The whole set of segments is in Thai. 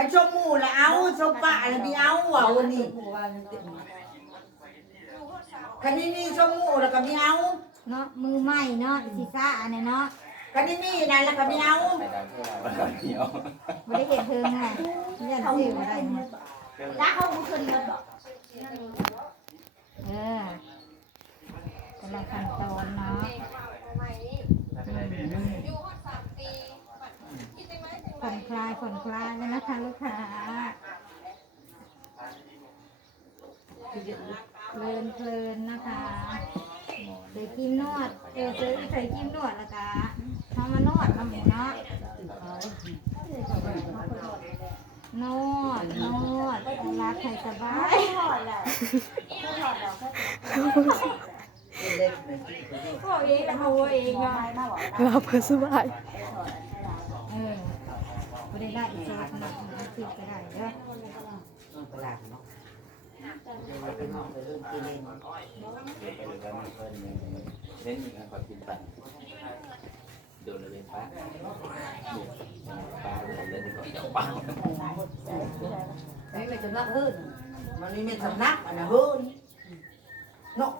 คันชมหมู่ละเอาชมปะละมีเอาว่ะวันนี้คันนี้นี่ชมหมู่แล้วก็มีเอาเนาะมือใหม่เนาะซีซ่าอันนี้เนาะคันนี้นี่นั่นแล้วก็มีเอาไปดาวเที่ยวแล้วก็เที่ยวไม่ได้เห็นเพิ่งไงเรียนชื่ออะไรเนี่ยรักเขาบุคคลมันบอกเออแต่ละขั้นตอนเนาะ ผ่อนคลายผ่อนคลายเลยนะคะลูกค้าเพลินเพลินนะคะใส่กิมนวด เออซื้อใส่กิมนวดแล้วก็ทำมานวดน้ำหมูเนาะนวดนวดรักใครสบายถอดแหละถอดแล้วแค่เล็กๆเลยที่เขาเรียกพ่อเองโทรเองอะมาบอกเราเพื่อสบายเออ ไม่ได้ได้อีกสักนะสิก็ได้เด้อตลาดเนาะเดี๋ยวเราไปมองไปเรื่องกินเองเดี๋ยวไปดูกันเพิ่นเล่นมีการขอกินปั่นโดนเลยป้าป้าโดนเลยดีกว่าป้านี่ไม่สำนักเฮิร์นมันนี่ไม่สำนักอันนะเฮิร์นเนาะ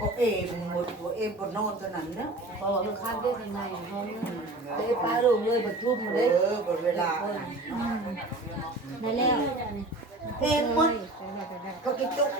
ก็เอมหมดตัวเอมบนนอนตัวนั้นเนาะพอมันข้ามได้ทำไมพอมันเลยปลาลงเลยบรรทุกเอเลยอบนเวลาอืมได้แล้วเอมหมดได้แล้วได้แล้วก็กินจุก